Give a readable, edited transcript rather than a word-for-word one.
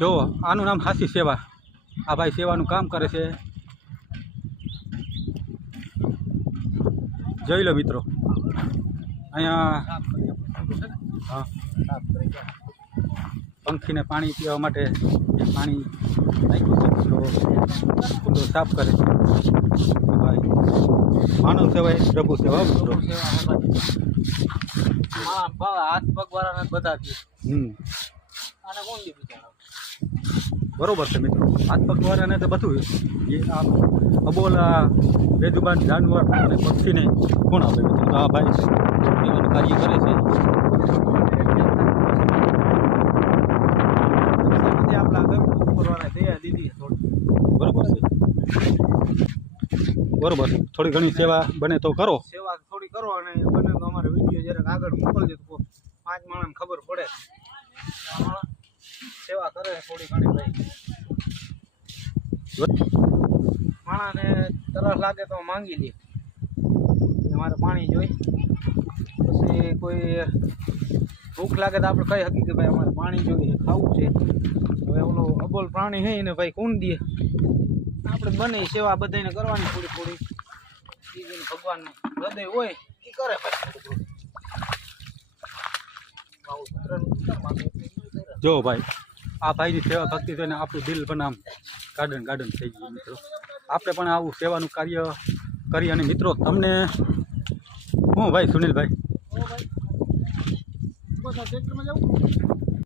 જો આનું નામ હાસી સેવા. આ ભાઈ સેવાનું કામ કરે છે. જોઈ લો મિત્રો, અહીંયા હા પંખીને પાણી પીવા માટે એ પાણી નાખ્યું છે. કુંડો સાફ કરે છે ભાઈ. માનવ સેવા એ પ્રભુ સેવા મિત્રો. હાથ પગ વાળાને બધા આને કોણ દીધું બરોબર છે મિત્રો. હાથ પગ વાળાને તો બધું એ આ અબોલા બેજુબાન જાનવર અને પક્ષીને કોણ આપે મિત્રો? તો આ ભાઈ સેવાનું કાર્ય કરે છે. બરોબર છે, બરોબર. થોડી ઘણી સેવા બને તો કરો. સેવા થોડી કરો અને બને તો અમારે વિડીયો જરાક આગળ મોકલજો તો 5 માણસને ખબર પડે. સેવા કરે થોડી ઘણી ભાઈ. માણસને તરસ લાગે તો માંગી લે, અમારે પાણી જોઈ. પછી કોઈ ભૂખ લાગે તો આપણે કહી શકીએ કે ભાઈ અમારે પાણી જોઈએ, ખાવું છે. હવે ઓલો અબોલ પ્રાણી છે એને ભાઈ કોણ દે? આપણે બને સેવા બધાને કરવાની થોડી થોડી. ભગવાનનું હૃદય હોય એ કરે ભાઈ. જો ભાઈ, આ ભાઈની સેવા ભક્તિ જોઈને આપણું દિલ પણ આમ ગાર્ડન ગાર્ડન થઈ ગયું મિત્રો. આપણે પણ આવું સેવાનું કાર્ય કરી. અને મિત્રો તમને હું ભાઈ સુનિલભાઈ બધા ટ્રેક્ટરમાં જવું